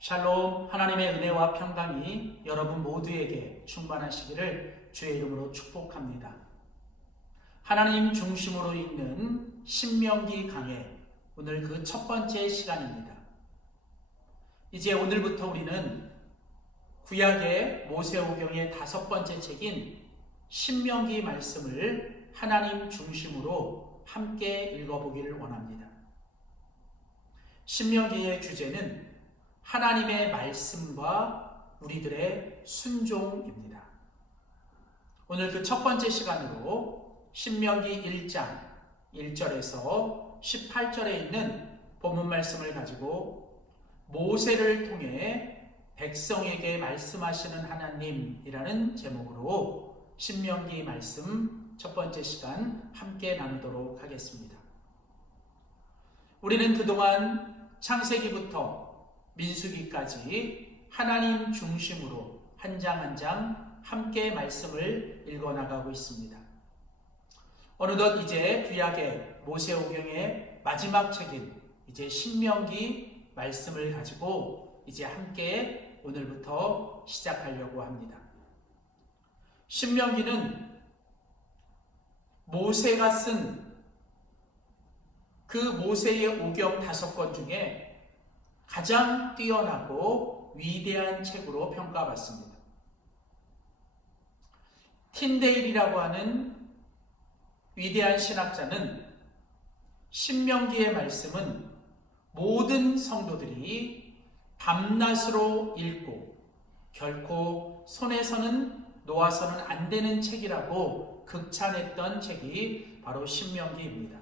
샬롬, 하나님의 은혜와 평강이 여러분 모두에게 충만하시기를 주의 이름으로 축복합니다. 하나님 중심으로 읽는 신명기 강해, 오늘 그 첫 번째 시간입니다. 이제 오늘부터 우리는 구약의 모세오경의 5번째 책인 신명기 말씀을 하나님 중심으로 함께 읽어보기를 원합니다. 신명기의 주제는 하나님의 말씀과 우리들의 순종입니다. 오늘 그 첫 번째 시간으로 신명기 1장 1절에서 18절에 있는 본문 말씀을 가지고 모세를 통해 백성에게 말씀하시는 하나님이라는 제목으로 신명기 말씀 첫 번째 시간 함께 나누도록 하겠습니다. 우리는 그동안 창세기부터 민수기까지 하나님 중심으로 한 장 한 장 함께 말씀을 읽어나가고 있습니다. 어느덧 이제 구약의 모세오경의 마지막 책인 이제 신명기 말씀을 가지고 이제 함께 오늘부터 시작하려고 합니다. 신명기는 모세가 쓴 그 모세의 오경 5권 중에 가장 뛰어나고 위대한 책으로 평가받습니다. 틴데일이라고 하는 위대한 신학자는 신명기의 말씀은 모든 성도들이 밤낮으로 읽고 결코 손에서는 놓아서는 안 되는 책이라고 극찬했던 책이 바로 신명기입니다.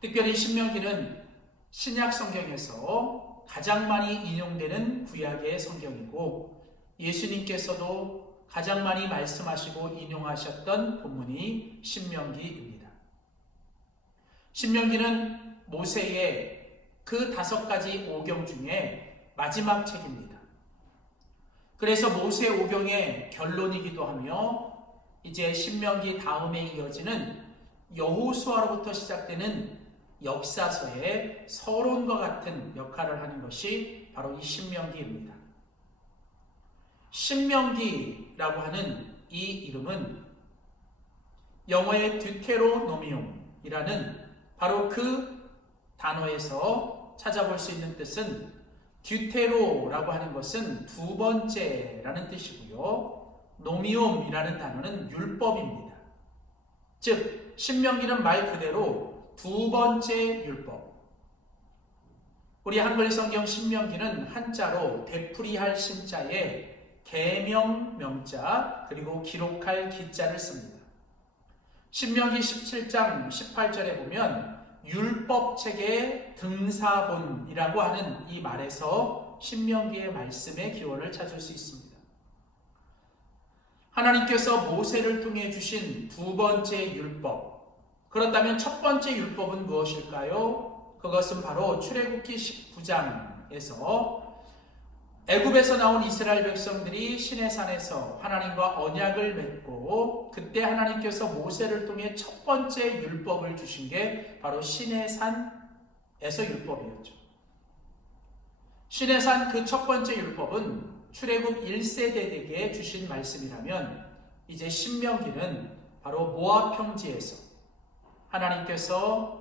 특별히 신명기는 신약 성경에서 가장 많이 인용되는 구약의 성경이고 예수님께서도 가장 많이 말씀하시고 인용하셨던 본문이 신명기입니다. 신명기는 모세의 그 5가지 오경 중에 마지막 책입니다. 그래서 모세 오경의 결론이기도 하며 이제 신명기 다음에 이어지는 여호수아로부터 시작되는 역사서의 서론과 같은 역할을 하는 것이 바로 이 신명기입니다. 신명기라고 하는 이 이름은 영어의 듀테로노미움이라는 바로 그 단어에서 찾아볼 수 있는 뜻은 듀테로라고 하는 것은 두 번째라는 뜻이고요. 노미움이라는 단어는 율법입니다. 즉 신명기는 말 그대로 두 번째 율법. 우리 한글 성경 신명기는 한자로 되풀이할 신자에 계명 명자 그리고 기록할 기자를 씁니다. 신명기 17장 18절에 보면 율법책의 등사본이라고 하는 이 말에서 신명기의 말씀의 기원을 찾을 수 있습니다. 하나님께서 모세를 통해 주신 두 번째 율법, 그렇다면 첫 번째 율법은 무엇일까요? 그것은 바로 출애굽기 19장에서 애굽에서 나온 이스라엘 백성들이 시내산에서 하나님과 언약을 맺고 그때 하나님께서 모세를 통해 첫 번째 율법을 주신 게 바로 시내산에서 율법이었죠. 시내산 그 첫 번째 율법은 출애굽 1세대에게 주신 말씀이라면 이제 신명기는 바로 모압 평지에서 하나님께서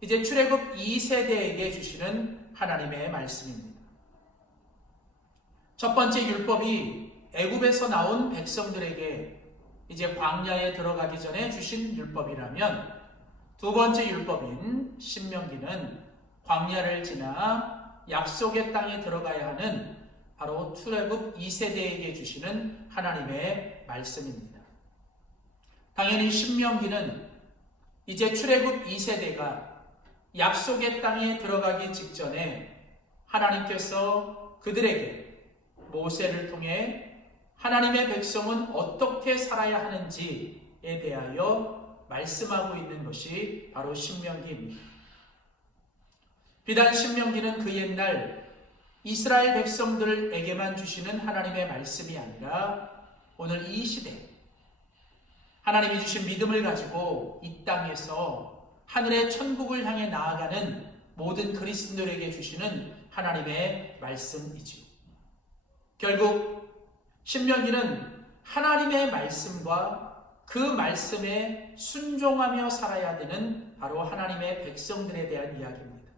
이제 출애굽 2세대에게 주시는 하나님의 말씀입니다. 첫 번째 율법이 애굽에서 나온 백성들에게 이제 광야에 들어가기 전에 주신 율법이라면 두 번째 율법인 신명기는 광야를 지나 약속의 땅에 들어가야 하는 바로 출애굽 2세대에게 주시는 하나님의 말씀입니다. 당연히 신명기는 이제 출애굽 2세대가 약속의 땅에 들어가기 직전에 하나님께서 그들에게 모세를 통해 하나님의 백성은 어떻게 살아야 하는지에 대하여 말씀하고 있는 것이 바로 신명기입니다. 비단 신명기는 그 옛날 이스라엘 백성들에게만 주시는 하나님의 말씀이 아니라 오늘 이 시대 하나님이 주신 믿음을 가지고 이 땅에서 하늘의 천국을 향해 나아가는 모든 그리스도인들에게 주시는 하나님의 말씀이지요. 결국 신명기는 하나님의 말씀과 그 말씀에 순종하며 살아야 되는 바로 하나님의 백성들에 대한 이야기입니다.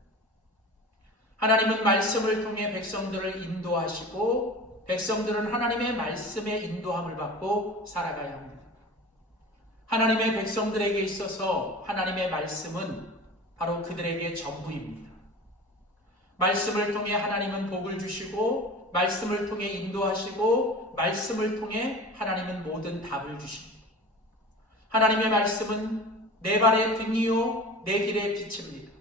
하나님은 말씀을 통해 백성들을 인도하시고 백성들은 하나님의 말씀의 인도함을 받고 살아가야 합니다. 하나님의 백성들에게 있어서 하나님의 말씀은 바로 그들에게 전부입니다. 말씀을 통해 하나님은 복을 주시고 말씀을 통해 인도하시고 말씀을 통해 하나님은 모든 답을 주십니다. 하나님의 말씀은 내 발의 등이요 내 길의 빛입니다.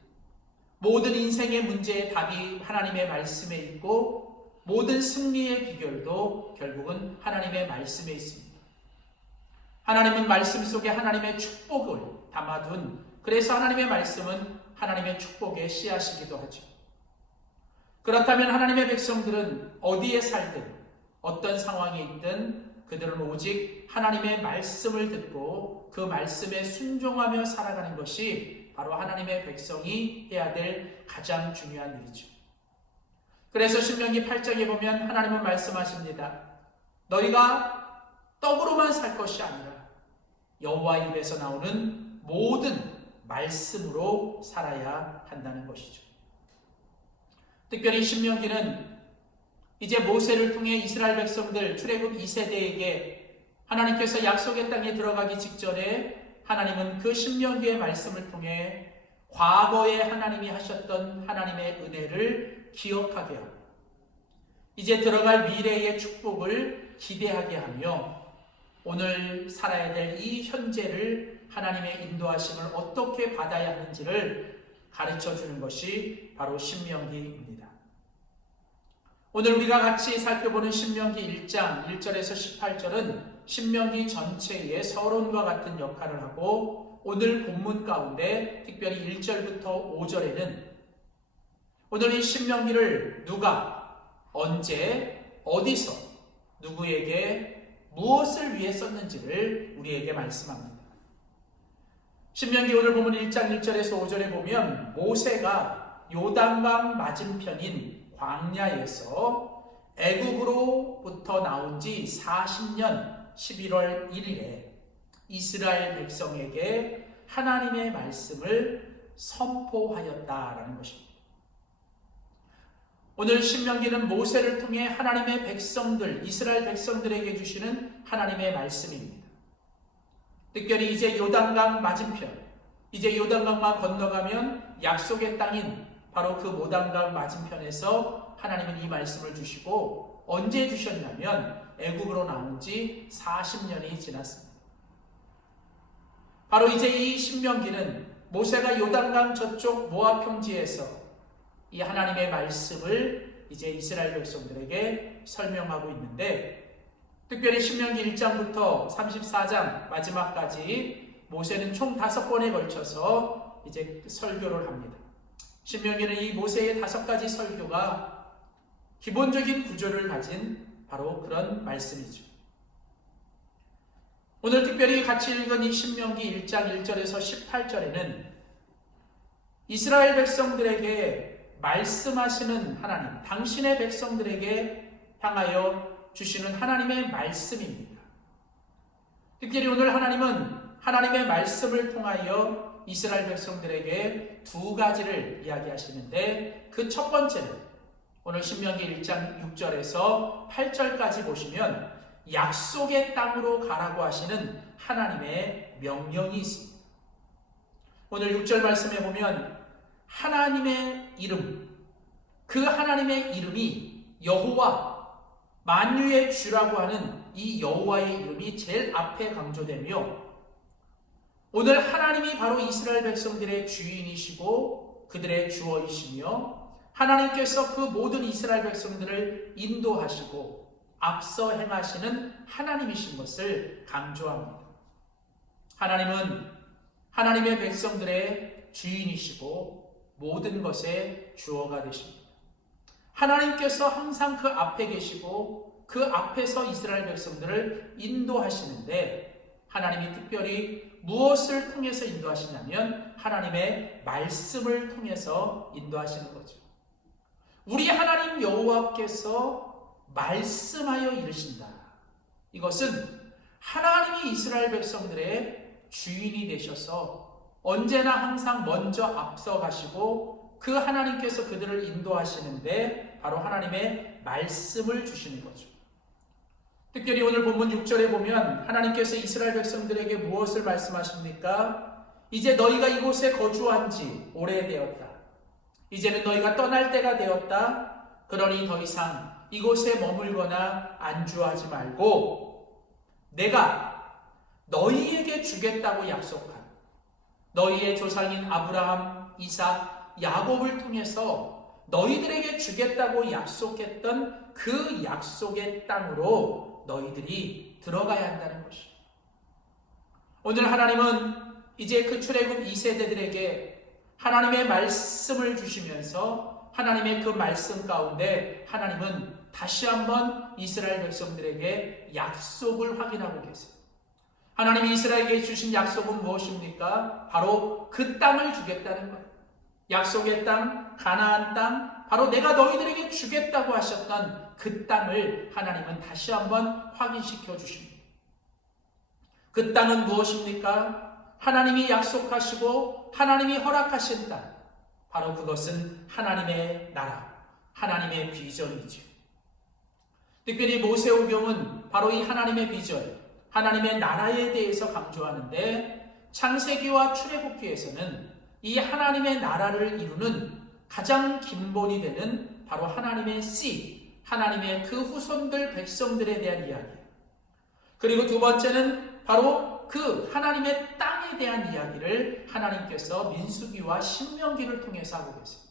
모든 인생의 문제의 답이 하나님의 말씀에 있고 모든 승리의 비결도 결국은 하나님의 말씀에 있습니다. 하나님은 말씀 속에 하나님의 축복을 담아둔, 그래서 하나님의 말씀은 하나님의 축복의 씨앗이기도 하죠. 그렇다면 하나님의 백성들은 어디에 살든 어떤 상황에 있든 그들은 오직 하나님의 말씀을 듣고 그 말씀에 순종하며 살아가는 것이 바로 하나님의 백성이 해야 될 가장 중요한 일이죠. 그래서 신명기 8장에 보면 하나님은 말씀하십니다. 너희가 떡으로만 살 것이 아니라 여호와 입에서 나오는 모든 말씀으로 살아야 한다는 것이죠. 특별히 신명기는 이제 모세를 통해 이스라엘 백성들 출애굽 2세대에게 하나님께서 약속의 땅에 들어가기 직전에 하나님은 그 신명기의 말씀을 통해 과거에 하나님이 하셨던 하나님의 은혜를 기억하게 하고 이제 들어갈 미래의 축복을 기대하게 하며 오늘 살아야 될 이 현재를 하나님의 인도하심을 어떻게 받아야 하는지를 가르쳐 주는 것이 바로 신명기입니다. 오늘 우리가 같이 살펴보는 신명기 1장 1절에서 18절은 신명기 전체의 서론과 같은 역할을 하고 오늘 본문 가운데 특별히 1절부터 5절에는 오늘 이 신명기를 누가, 언제, 어디서, 누구에게, 무엇을 위해 썼는지를 우리에게 말씀합니다. 신명기 오늘 보면 1장 1절에서 5절에 보면 모세가 요단강 맞은편인 광야에서 애굽으로부터 나온 지 40년 11월 1일에 이스라엘 백성에게 하나님의 말씀을 선포하였다라는 것입니다. 오늘 신명기는 모세를 통해 하나님의 백성들, 이스라엘 백성들에게 주시는 하나님의 말씀입니다. 특별히 이제 요단강 맞은편, 이제 요단강만 건너가면 약속의 땅인 바로 그 요단강 맞은편에서 하나님은 이 말씀을 주시고 언제 주셨냐면 애굽으로 나온 지 40년이 지났습니다. 바로 이제 이 신명기는 모세가 요단강 저쪽 모압 평지에서 이 하나님의 말씀을 이제 이스라엘 백성들에게 설명하고 있는데 특별히 신명기 1장부터 34장 마지막까지 모세는 총 5번에 걸쳐서 이제 설교를 합니다. 신명기는 이 모세의 5가지 설교가 기본적인 구조를 가진 바로 그런 말씀이죠. 오늘 특별히 같이 읽은 이 신명기 1장 1절에서 18절에는 이스라엘 백성들에게 말씀하시는 하나님, 당신의 백성들에게 향하여 주시는 하나님의 말씀입니다. 특별히 오늘 하나님은 하나님의 말씀을 통하여 이스라엘 백성들에게 2가지를 이야기하시는데 그 첫 번째는 오늘 신명기 1장 6절에서 8절까지 보시면 약속의 땅으로 가라고 하시는 하나님의 명령이 있습니다. 오늘 6절 말씀에 보면 하나님의 이름, 그 하나님의 이름이 여호와, 만유의 주라고 하는 이 여호와의 이름이 제일 앞에 강조되며 오늘 하나님이 바로 이스라엘 백성들의 주인이시고 그들의 주어이시며 하나님께서 그 모든 이스라엘 백성들을 인도하시고 앞서 행하시는 하나님이신 것을 강조합니다. 하나님은 하나님의 백성들의 주인이시고 모든 것의 주어가 되십니다. 하나님께서 항상 그 앞에 계시고 그 앞에서 이스라엘 백성들을 인도하시는데 하나님이 특별히 무엇을 통해서 인도하시냐면 하나님의 말씀을 통해서 인도하시는 거죠. 우리 하나님 여호와께서 말씀하여 이르신다. 이것은 하나님이 이스라엘 백성들의 주인이 되셔서 언제나 항상 먼저 앞서가시고 그 하나님께서 그들을 인도하시는데 바로 하나님의 말씀을 주시는 거죠. 특별히 오늘 본문 6절에 보면 하나님께서 이스라엘 백성들에게 무엇을 말씀하십니까? 이제 너희가 이곳에 거주한 지 오래되었다. 이제는 너희가 떠날 때가 되었다. 그러니 더 이상 이곳에 머물거나 안주하지 말고 내가 너희에게 주겠다고 약속한 너희의 조상인 아브라함, 이삭, 야곱을 통해서 너희들에게 주겠다고 약속했던 그 약속의 땅으로 너희들이 들어가야 한다는 것이죠. 오늘 하나님은 이제 그 출애굽 2세대들에게 하나님의 말씀을 주시면서 하나님의 그 말씀 가운데 하나님은 다시 한번 이스라엘 백성들에게 약속을 확인하고 계세요. 하나님이 이스라엘에게 주신 약속은 무엇입니까? 바로 그 땅을 주겠다는 거예요. 약속의 땅, 가나안 땅, 바로 내가 너희들에게 주겠다고 하셨던 그 땅을 하나님은 다시 한번 확인시켜 주십니다. 그 땅은 무엇입니까? 하나님이 약속하시고 하나님이 허락하신 땅, 바로 그것은 하나님의 나라, 하나님의 비전이죠. 특별히 모세오경은 바로 이 하나님의 비전, 하나님의 나라에 대해서 강조하는데 창세기와 출애굽기에서는 이 하나님의 나라를 이루는 가장 근본이 되는 바로 하나님의 씨, 하나님의 그 후손들 백성들에 대한 이야기예요. 그리고 두 번째는 바로 그 하나님의 땅에 대한 이야기를 하나님께서 민수기와 신명기를 통해서 하고 계세요.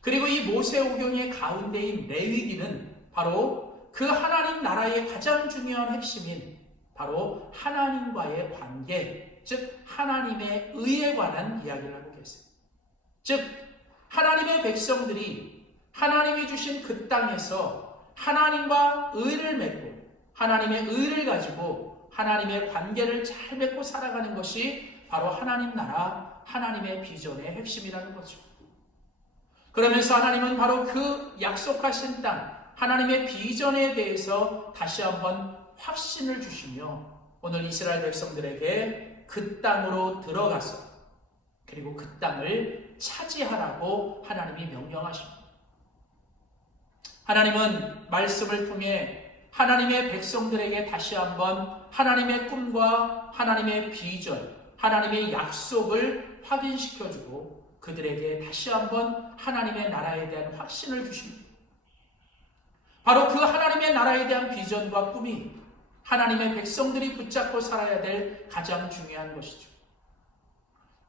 그리고 이 모세오경의 가운데인 레위기는 바로 그 하나님 나라의 가장 중요한 핵심인 바로 하나님과의 관계, 즉 하나님의 의에 관한 이야기를 하고 계세요. 즉 하나님의 백성들이 하나님이 주신 그 땅에서 하나님과 의를 맺고 하나님의 의를 가지고 하나님의 관계를 잘 맺고 살아가는 것이 바로 하나님 나라, 하나님의 비전의 핵심이라는 거죠. 그러면서 하나님은 바로 그 약속하신 땅, 하나님의 비전에 대해서 다시 한번 확신을 주시며 오늘 이스라엘 백성들에게 그 땅으로 들어가서 그리고 그 땅을 차지하라고 하나님이 명령하십니다. 하나님은 말씀을 통해 하나님의 백성들에게 다시 한번 하나님의 꿈과 하나님의 비전, 하나님의 약속을 확인시켜주고 그들에게 다시 한번 하나님의 나라에 대한 확신을 주십니다. 바로 그 하나님의 나라에 대한 비전과 꿈이 하나님의 백성들이 붙잡고 살아야 될 가장 중요한 것이죠.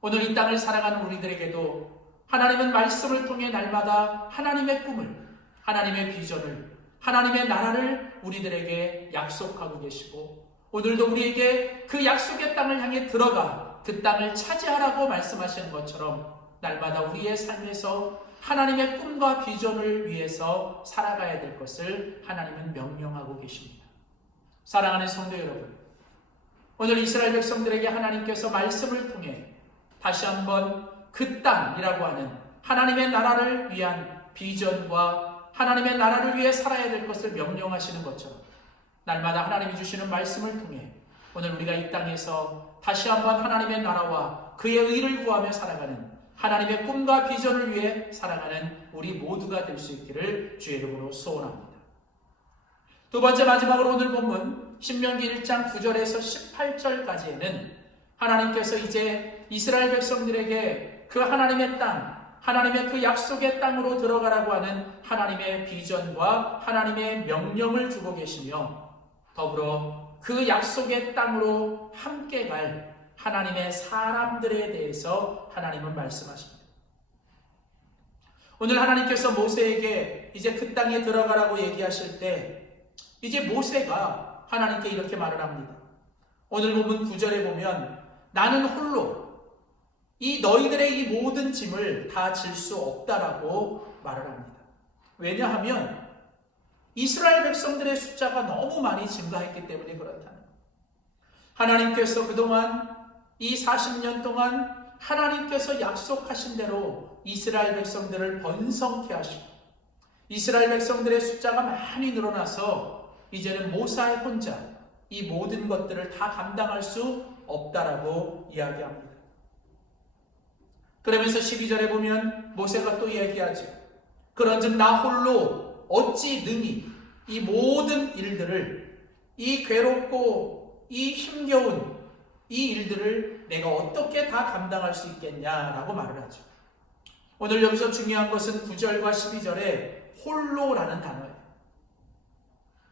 오늘 이 땅을 살아가는 우리들에게도 하나님은 말씀을 통해 날마다 하나님의 꿈을, 하나님의 비전을, 하나님의 나라를 우리들에게 약속하고 계시고 오늘도 우리에게 그 약속의 땅을 향해 들어가 그 땅을 차지하라고 말씀하시는 것처럼 날마다 우리의 삶에서 하나님의 꿈과 비전을 위해서 살아가야 될 것을 하나님은 명령하고 계십니다. 사랑하는 성도 여러분, 오늘 이스라엘 백성들에게 하나님께서 말씀을 통해 다시 한번 그 땅이라고 하는 하나님의 나라를 위한 비전과 하나님의 나라를 위해 살아야 될 것을 명령하시는 것처럼 날마다 하나님이 주시는 말씀을 통해 오늘 우리가 이 땅에서 다시 한번 하나님의 나라와 그의 의를 구하며 살아가는 하나님의 꿈과 비전을 위해 살아가는 우리 모두가 될 수 있기를 주의 이름으로 소원합니다. 두 번째 마지막으로 오늘 본문 신명기 1장 9절에서 18절까지에는 하나님께서 이제 이스라엘 백성들에게 그 하나님의 땅, 하나님의 그 약속의 땅으로 들어가라고 하는 하나님의 비전과 하나님의 명령을 주고 계시며 더불어 그 약속의 땅으로 함께 갈 하나님의 사람들에 대해서 하나님은 말씀하십니다. 오늘 하나님께서 모세에게 이제 그 땅에 들어가라고 얘기하실 때 이제 모세가 하나님께 이렇게 말을 합니다. 오늘 본문 9절에 보면 나는 홀로 이 너희들의 이 모든 짐을 다 질 수 없다라고 말을 합니다. 왜냐하면 이스라엘 백성들의 숫자가 너무 많이 증가했기 때문에 그렇다는 거예요. 하나님께서 그동안 이 40년 동안 하나님께서 약속하신 대로 이스라엘 백성들을 번성케 하시고 이스라엘 백성들의 숫자가 많이 늘어나서 이제는 모세 혼자 이 모든 것들을 다 감당할 수 없다라고 이야기합니다. 그러면서 12절에 보면 모세가 또 이야기하죠. 그런즉 나 홀로 어찌 능히 이 모든 일들을, 이 괴롭고 이 힘겨운 이 일들을 내가 어떻게 다 감당할 수 있겠냐라고 말을 하죠. 오늘 여기서 중요한 것은 9절과 12절에 홀로라는 단어예요.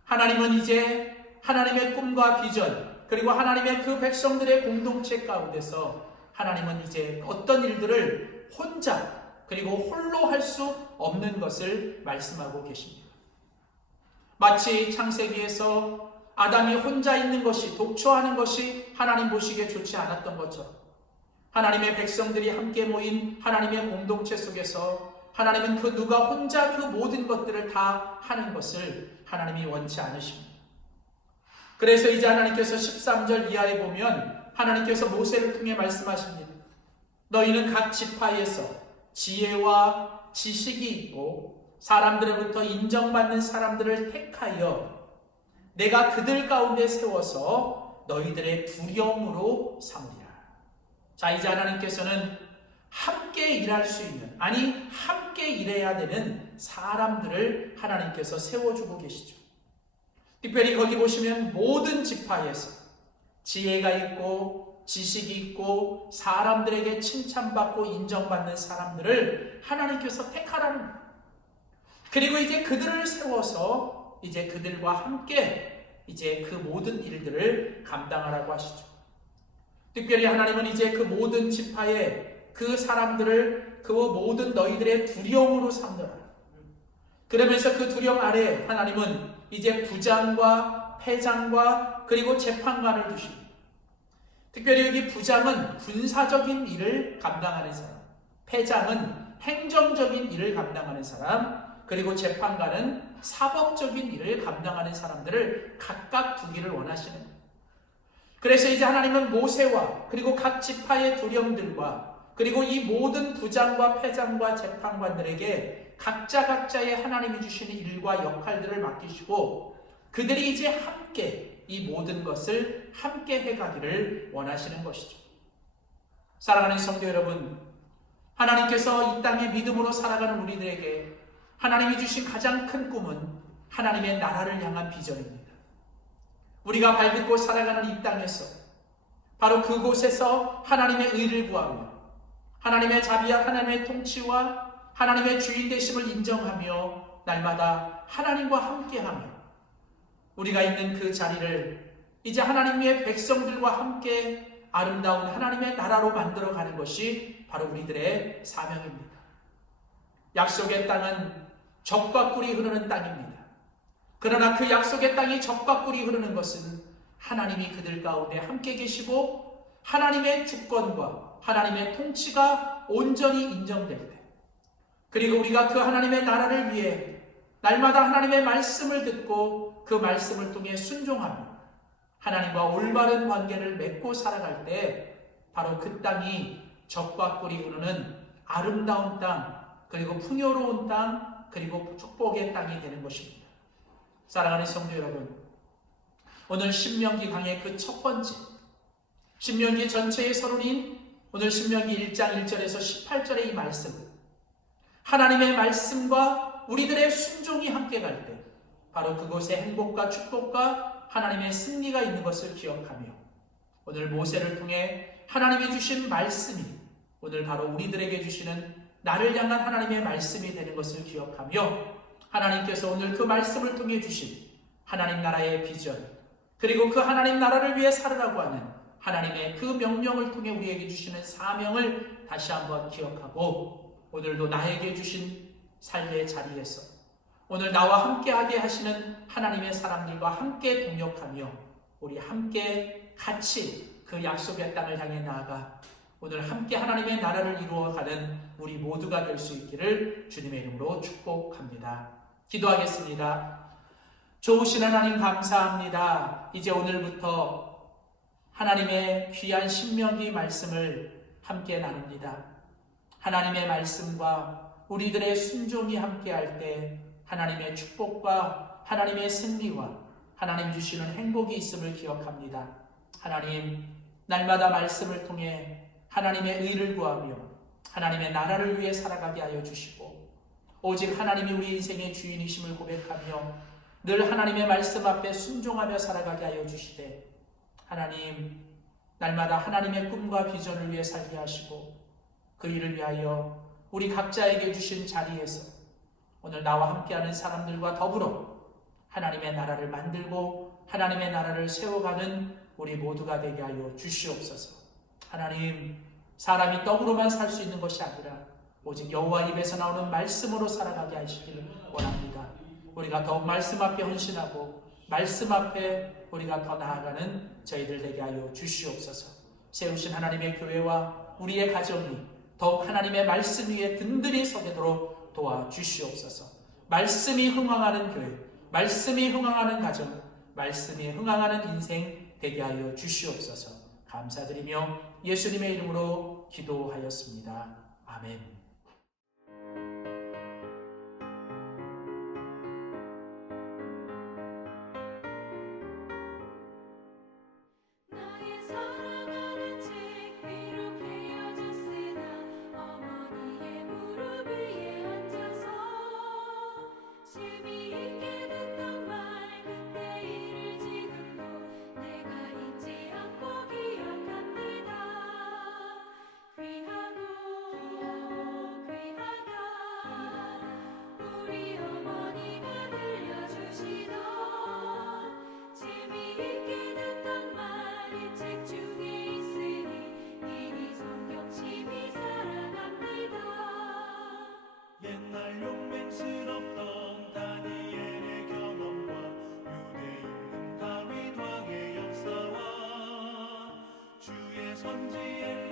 하나님은 이제 하나님의 꿈과 비전, 그리고 하나님의 그 백성들의 공동체 가운데서 하나님은 이제 어떤 일들을 혼자 그리고 홀로 할 수 없는 것을 말씀하고 계십니다. 마치 창세기에서 아담이 혼자 있는 것이, 독초하는 것이 하나님 보시기에 좋지 않았던 것처럼 하나님의 백성들이 함께 모인 하나님의 공동체 속에서 하나님은 그 누가 혼자 그 모든 것들을 다 하는 것을 하나님이 원치 않으십니다. 그래서 이제 하나님께서 13절 이하에 보면 하나님께서 모세를 통해 말씀하십니다. 너희는 각 지파에서 지혜와 지식이 있고 사람들로부터 인정받는 사람들을 택하여 내가 그들 가운데 세워서 너희들의 두려움으로 삼으리라. 자, 이제 하나님께서는 함께 일할 수 있는, 아니 함께 일해야 되는 사람들을 하나님께서 세워주고 계시죠. 특별히 거기 보시면 모든 지파에서 지혜가 있고 지식이 있고 사람들에게 칭찬받고 인정받는 사람들을 하나님께서 택하라는 거예요. 그리고 이제 그들을 세워서 이제 그들과 함께 이제 그 모든 일들을 감당하라고 하시죠. 특별히 하나님은 이제 그 모든 지파의 그 사람들을 그 모든 너희들의 두려움으로 삼느라. 그러면서 그 두려움 아래 하나님은 이제 부장과 패장과 그리고 재판관을 두십니다. 특별히 여기 부장은 군사적인 일을 감당하는 사람, 패장은 행정적인 일을 감당하는 사람, 그리고 재판관은 사법적인 일을 감당하는 사람들을 각각 두기를 원하시는 거예요. 그래서 이제 하나님은 모세와 그리고 각 지파의 두령들과 그리고 이 모든 부장과 패장과 재판관들에게 각자의 하나님이 주시는 일과 역할들을 맡기시고 그들이 이제 함께 이 모든 것을 함께 해가기를 원하시는 것이죠. 사랑하는 성도 여러분, 하나님께서 이 땅에 믿음으로 살아가는 우리들에게 하나님이 주신 가장 큰 꿈은 하나님의 나라를 향한 비전입니다. 우리가 발딛고 살아가는 이 땅에서 바로 그곳에서 하나님의 의를 구하며 하나님의 자비와 하나님의 통치와 하나님의 주인 되심을 인정하며 날마다 하나님과 함께하며 우리가 있는 그 자리를 이제 하나님의 백성들과 함께 아름다운 하나님의 나라로 만들어가는 것이 바로 우리들의 사명입니다. 약속의 땅은 젖과 꿀이 흐르는 땅입니다. 그러나 그 약속의 땅이 젖과 꿀이 흐르는 것은 하나님이 그들 가운데 함께 계시고 하나님의 주권과 하나님의 통치가 온전히 인정될 때, 그리고 우리가 그 하나님의 나라를 위해 날마다 하나님의 말씀을 듣고 그 말씀을 통해 순종하며 하나님과 올바른 관계를 맺고 살아갈 때 바로 그 땅이 젖과 꿀이 흐르는 아름다운 땅, 그리고 풍요로운 땅, 그리고 축복의 땅이 되는 것입니다. 사랑하는 성도 여러분, 오늘 신명기 강의 그 첫 번째, 신명기 전체의 서론인 오늘 신명기 1장 1절에서 18절의 이 말씀, 하나님의 말씀과 우리들의 순종이 함께 갈 때 바로 그곳에 행복과 축복과 하나님의 승리가 있는 것을 기억하며 오늘 모세를 통해 하나님이 주신 말씀이 오늘 바로 우리들에게 주시는 나를 향한 하나님의 말씀이 되는 것을 기억하며 하나님께서 오늘 그 말씀을 통해 주신 하나님 나라의 비전, 그리고 그 하나님 나라를 위해 살으라고 하는 하나님의 그 명령을 통해 우리에게 주시는 사명을 다시 한번 기억하고 오늘도 나에게 주신 삶의 자리에서 오늘 나와 함께하게 하시는 하나님의 사람들과 함께 동역하며 우리 함께 같이 그 약속의 땅을 향해 나아가 오늘 함께 하나님의 나라를 이루어가는 우리 모두가 될 수 있기를 주님의 이름으로 축복합니다. 기도하겠습니다. 좋으신 하나님 감사합니다. 이제 오늘부터 하나님의 귀한 신명기 말씀을 함께 나눕니다. 하나님의 말씀과 우리들의 순종이 함께할 때 하나님의 축복과 하나님의 승리와 하나님 주시는 행복이 있음을 기억합니다. 하나님, 날마다 말씀을 통해 하나님의 의를 구하며 하나님의 나라를 위해 살아가게 하여 주시고, 오직 하나님이 우리 인생의 주인이심을 고백하며 늘 하나님의 말씀 앞에 순종하며 살아가게 하여 주시되, 하나님, 날마다 하나님의 꿈과 비전을 위해 살게 하시고 그 일을 위하여 우리 각자에게 주신 자리에서 오늘 나와 함께하는 사람들과 더불어 하나님의 나라를 만들고 하나님의 나라를 세워가는 우리 모두가 되게 하여 주시옵소서. 하나님, 사람이 떡으로만 살 수 있는 것이 아니라 오직 여호와 입에서 나오는 말씀으로 살아가게 하시기를 원합니다. 우리가 더욱 말씀 앞에 헌신하고 말씀 앞에 우리가 더 나아가는 저희들 되게 하여 주시옵소서. 세우신 하나님의 교회와 우리의 가정이 더욱 하나님의 말씀 위에 든든히 서게도록 도와주시옵소서. 말씀이 흥황하는 교회, 말씀이 흥황하는 가정, 말씀이 흥황하는 인생 되게 하여 주시옵소서. 감사드리며 예수님의 이름으로 기도하였습니다. 아멘. 선지의